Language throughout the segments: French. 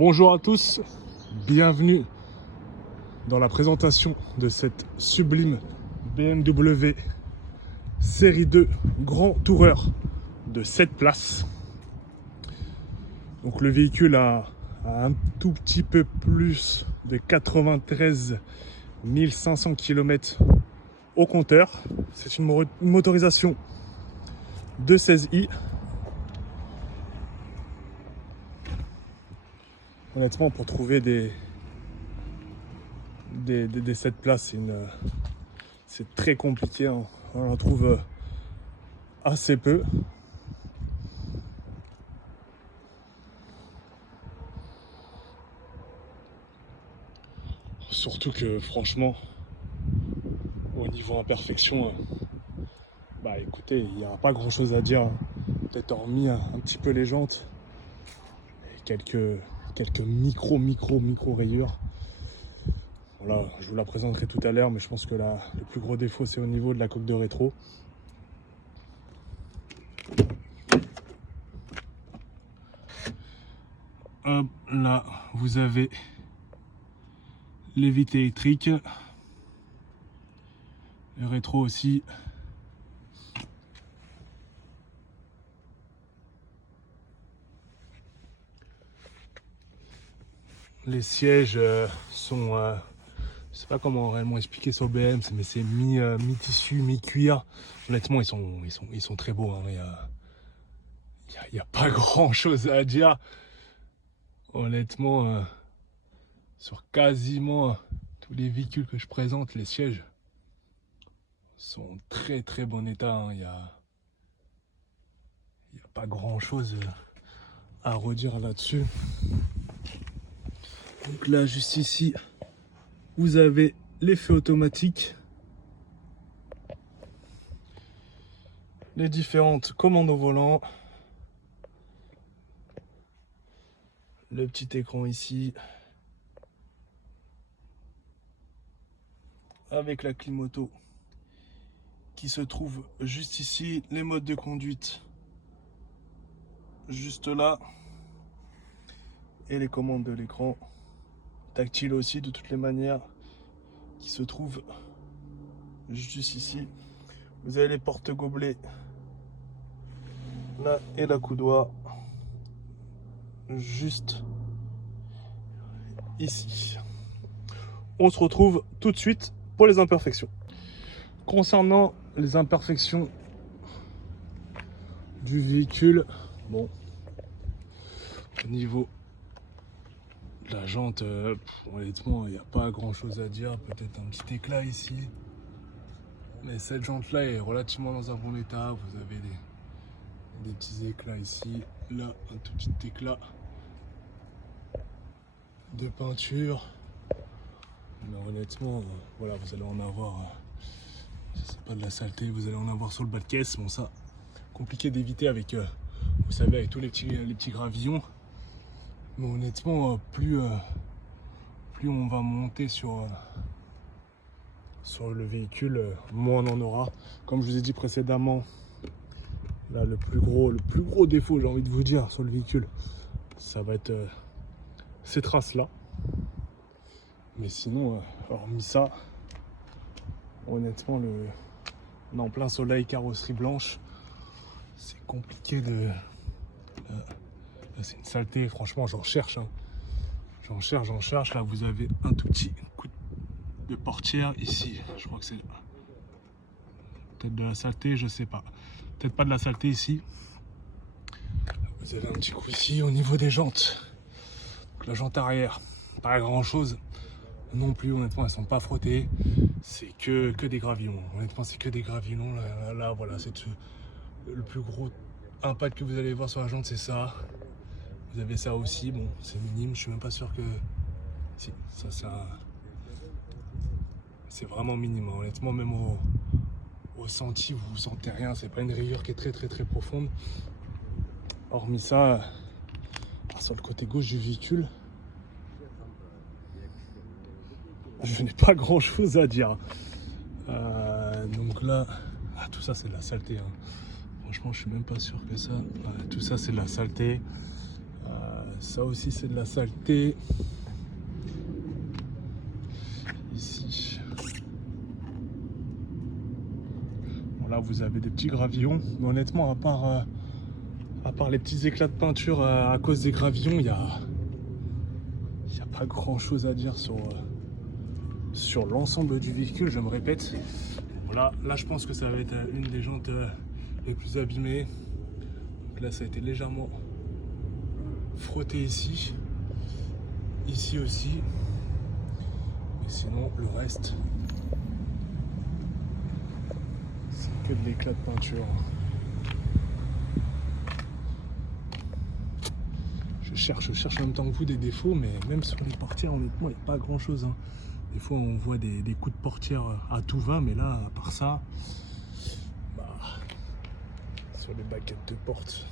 Bonjour à tous, bienvenue dans la présentation de cette sublime BMW Série 2 Grand Tourer de 7 places. Donc le véhicule a un tout petit peu plus de 93 500 km au compteur. C'est une motorisation de 16i. Honnêtement, pour trouver des 7 places, c'est très compliqué. On en trouve assez peu. Surtout que franchement, au niveau imperfection, écoutez, il n'y a pas grand chose à dire. Peut-être hormis un petit peu les jantes et quelques micro rayures. Voilà, je vous la présenterai tout à l'heure, mais je pense que le plus gros défaut, c'est au niveau de la coque de rétro. Hop, là, vous avez les vitres électriques. Le rétro aussi. Les sièges sont... je sais pas comment réellement expliquer sur le BM, mais c'est mi-tissu, mi-cuir. Honnêtement, ils sont très beaux. Hein. Il y a pas grand chose à dire. Honnêtement, sur quasiment tous les véhicules que je présente, les sièges sont en très bon état. Hein. Il y a pas grand chose à redire là-dessus. Donc là, juste ici, vous avez l'effet automatique, les différentes commandes au volant, le petit écran ici, avec la clim auto qui se trouve juste ici, les modes de conduite juste là, et les commandes de l'écran tactile aussi de toutes les manières qui se trouvent juste ici. Vous avez les portes gobelets là et la coudoir juste ici. On se retrouve tout de suite pour les imperfections. Concernant les imperfections du véhicule, bon, au niveau de la jante, honnêtement, il n'y a pas grand chose à dire. Peut-être un petit éclat ici, mais cette jante là est relativement dans un bon état. Vous avez des petits éclats ici, là un tout petit éclat de peinture, mais honnêtement, voilà, vous allez en avoir, c'est pas de la saleté, vous allez en avoir sur le bas de caisse. Bon, ça, compliqué d'éviter avec, vous savez, avec tous les petits gravillons. Mais honnêtement, plus on va monter sur le véhicule, moins on en aura. Comme je vous ai dit précédemment, là, le plus gros défaut, j'ai envie de vous dire, sur le véhicule, ça va être ces traces là. Mais sinon, hormis ça, honnêtement, on est en plein soleil, carrosserie blanche, c'est compliqué de... c'est une saleté, franchement, j'en cherche. Hein. J'en cherche. Là, vous avez un tout petit coup de portière ici. Je crois que c'est peut-être de la saleté, je sais pas. Peut-être pas de la saleté ici. Vous avez un petit coup ici au niveau des jantes. Donc, la jante arrière, pas grand chose non plus. Honnêtement, elles sont pas frottées. C'est que des gravillons. Honnêtement, c'est que des gravillons. Là, voilà, c'est le plus gros impact que vous allez voir sur la jante, c'est ça. Vous avez ça aussi, bon, c'est minime, je suis même pas sûr que... Si, ça c'est vraiment minime, hein. Honnêtement, même au senti, vous sentez rien, c'est pas une rayure qui est très profonde. Hormis ça, sur le côté gauche du véhicule, je n'ai pas grand chose à dire. Donc là, tout ça c'est de la saleté. Hein. Franchement, je suis même pas sûr que ça... tout ça c'est de la saleté. Ça aussi c'est de la saleté. Ici. Bon, là vous avez des petits gravillons. Mais honnêtement, à part les petits éclats de peinture à cause des gravillons, il y a pas grand chose à dire sur l'ensemble du véhicule, je me répète. Voilà, là je pense que ça va être une des jantes les plus abîmées. Donc là ça a été légèrement frotté ici. Ici aussi. Et sinon le reste, c'est que de l'éclat de peinture. Je cherche en même temps que vous des défauts, mais même sur les portières, honnêtement, il n'y a pas grand chose. Hein. Des fois, on voit des coups de portière à tout va, mais là, à part ça, bah, sur les baquettes de porte,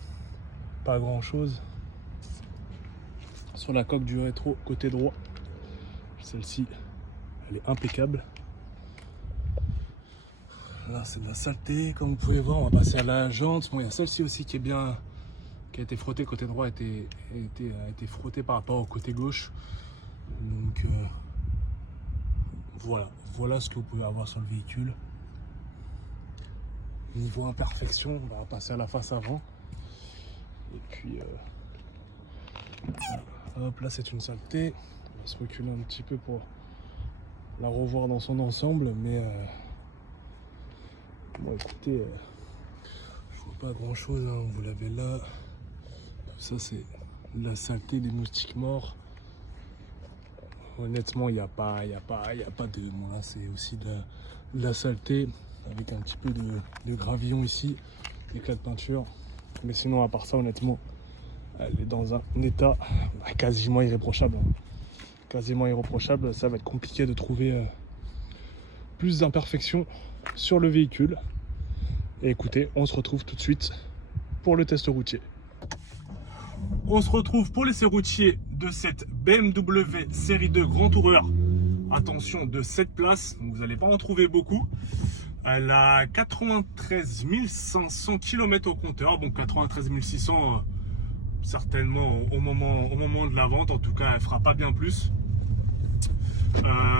pas grand chose. Sur la coque du rétro, côté droit, celle-ci, elle est impeccable. Là, c'est de la saleté, comme vous pouvez voir. On va passer à la jante. Bon, il y a celle-ci aussi qui est bien, qui a été frottée. Côté droit a été frotté par rapport au côté gauche. Donc voilà ce que vous pouvez avoir sur le véhicule. Niveau imperfection, on va passer à la face avant. Et puis hop, là c'est une saleté. On va se reculer un petit peu pour la revoir dans son ensemble, mais bon, écoutez, je vois pas grand chose, hein. Vous l'avez là. Tout ça c'est de la saleté, des moustiques morts. Honnêtement, il n'y a pas de. Bon, là c'est aussi de la saleté avec un petit peu de gravillon ici, d'éclat de peinture. Mais sinon, à part ça, honnêtement, elle est dans un état quasiment irréprochable. Quasiment irréprochable. Ça va être compliqué de trouver plus d'imperfections sur le véhicule. Et écoutez, on se retrouve tout de suite pour le test routier. On se retrouve pour l'essai routier de cette BMW série 2 Grand Tourer. Attention, de 7 places, donc vous n'allez pas en trouver beaucoup. Elle a 93 500 km au compteur, donc 93 600 certainement au moment de la vente. En tout cas, elle fera pas bien plus.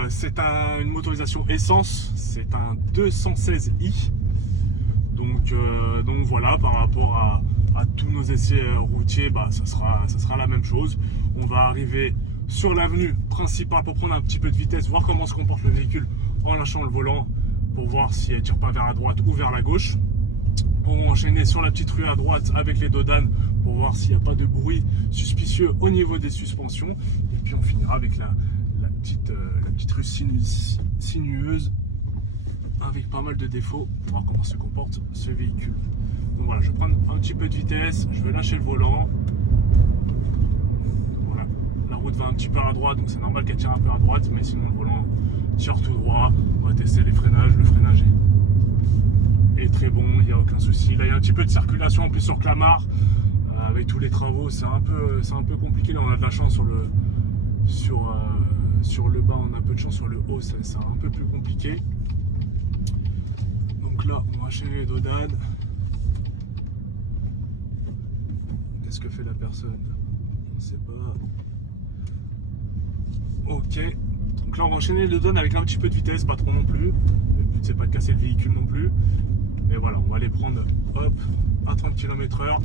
C'est une motorisation essence, c'est un 216i. Donc voilà, par rapport à tous nos essais routiers, bah, ça sera la même chose. On va arriver sur l'avenue principale pour prendre un petit peu de vitesse, voir comment se comporte le véhicule en lâchant le volant, pour voir si elle tire pas vers la droite ou vers la gauche. On va enchaîner sur la petite rue à droite avec les dodanes pour voir s'il n'y a pas de bruit suspicieux au niveau des suspensions. Et puis on finira avec la petite rue sinueuse avec pas mal de défauts pour voir comment se comporte ce véhicule. Donc voilà, je vais prendre un petit peu de vitesse, je vais lâcher le volant. Voilà, la route va un petit peu à droite, donc c'est normal qu'elle tire un peu à droite, mais sinon le volant tire tout droit. On va tester les freinages, le freinage est très bon, il n'y a aucun souci. Là il y a un petit peu de circulation en plus sur Clamart, avec tous les travaux, c'est un peu compliqué. Là on a de la chance sur le bas, on a un peu de chance, sur le haut c'est un peu plus compliqué. Donc là on va enchaîner les dodanes. Qu'est-ce que fait la personne? On ne sait pas. Ok. Donc là on va enchaîner les dodanes avec un petit peu de vitesse, pas trop non plus. Le but c'est pas de casser le véhicule non plus. Mais voilà, on va les prendre hop à 30 km/h.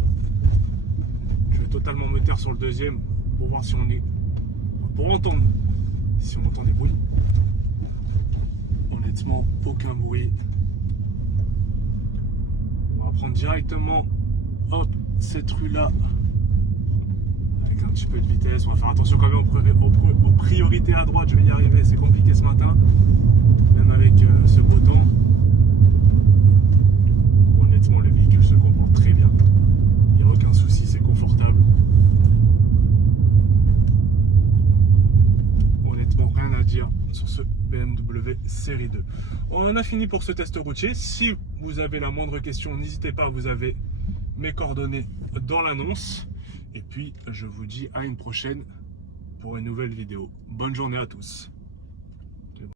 Je vais totalement me taire sur le deuxième pour voir si on est. Pour entendre si on entend des bruits. Honnêtement, aucun bruit. On va prendre directement hop cette rue là avec un petit peu de vitesse. On va faire attention quand même aux priorités à droite. Je vais y arriver, c'est compliqué ce matin, même avec ce beau temps. Honnêtement, le véhicule se comporte très bien, il n'y a aucun souci, c'est confortable. Honnêtement, rien à dire sur ce BMW série 2. On en a fini pour ce test routier. Si vous avez la moindre question, n'hésitez pas, vous avez mes coordonnées dans l'annonce. Et puis je vous dis à une prochaine pour une nouvelle vidéo. Bonne journée à tous.